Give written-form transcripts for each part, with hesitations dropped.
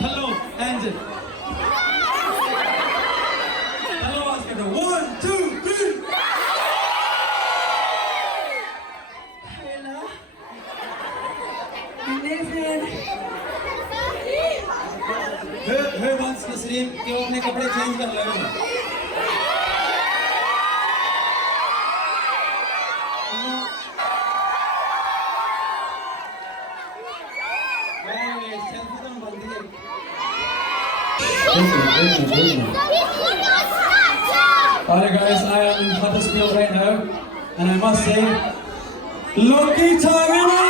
Hello, Angel. Hello, Oscar. 1, 2, 3. Hello. Listen. Who wants to sleep? कि वो अपने कपड़े चेंज कर ले। Alright guys, I am in Huddersfield right now, and I must say, Lucky Tangana!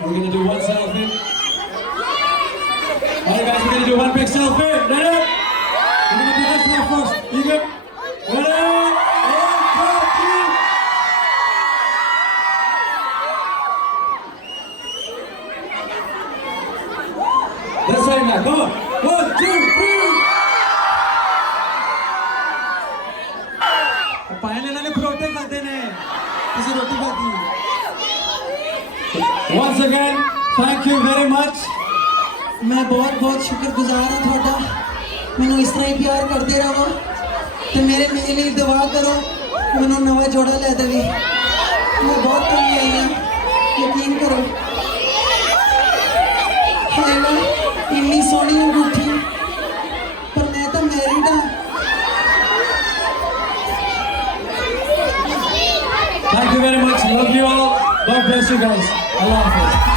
We're gonna do one selfie. Alright guys, we're gonna do one big selfie. Ready? We're gonna do this one first. You good? Ready? 1, 2, 3. This side now. Come on. 1, 2, 3. पायले ना ने परोठे खाते ने किसी रोटी खाती है. Once again, thank you very much. मैं बहुत बहुत शुक्रगुजार हूँ थोड़ा मैंने इस तरह ही प्यार करते रहो तो मेरे लिए दुआ करो मैंने नवा जोड़ा ले देवी मैं बहुत कमी आई हूँ यकीन करो है ना इतनी सोहनी अंगूठी पर मैं तो मैरिड हाँ. Thank you very much. Love you all. God bless you guys. Allah Hafiz.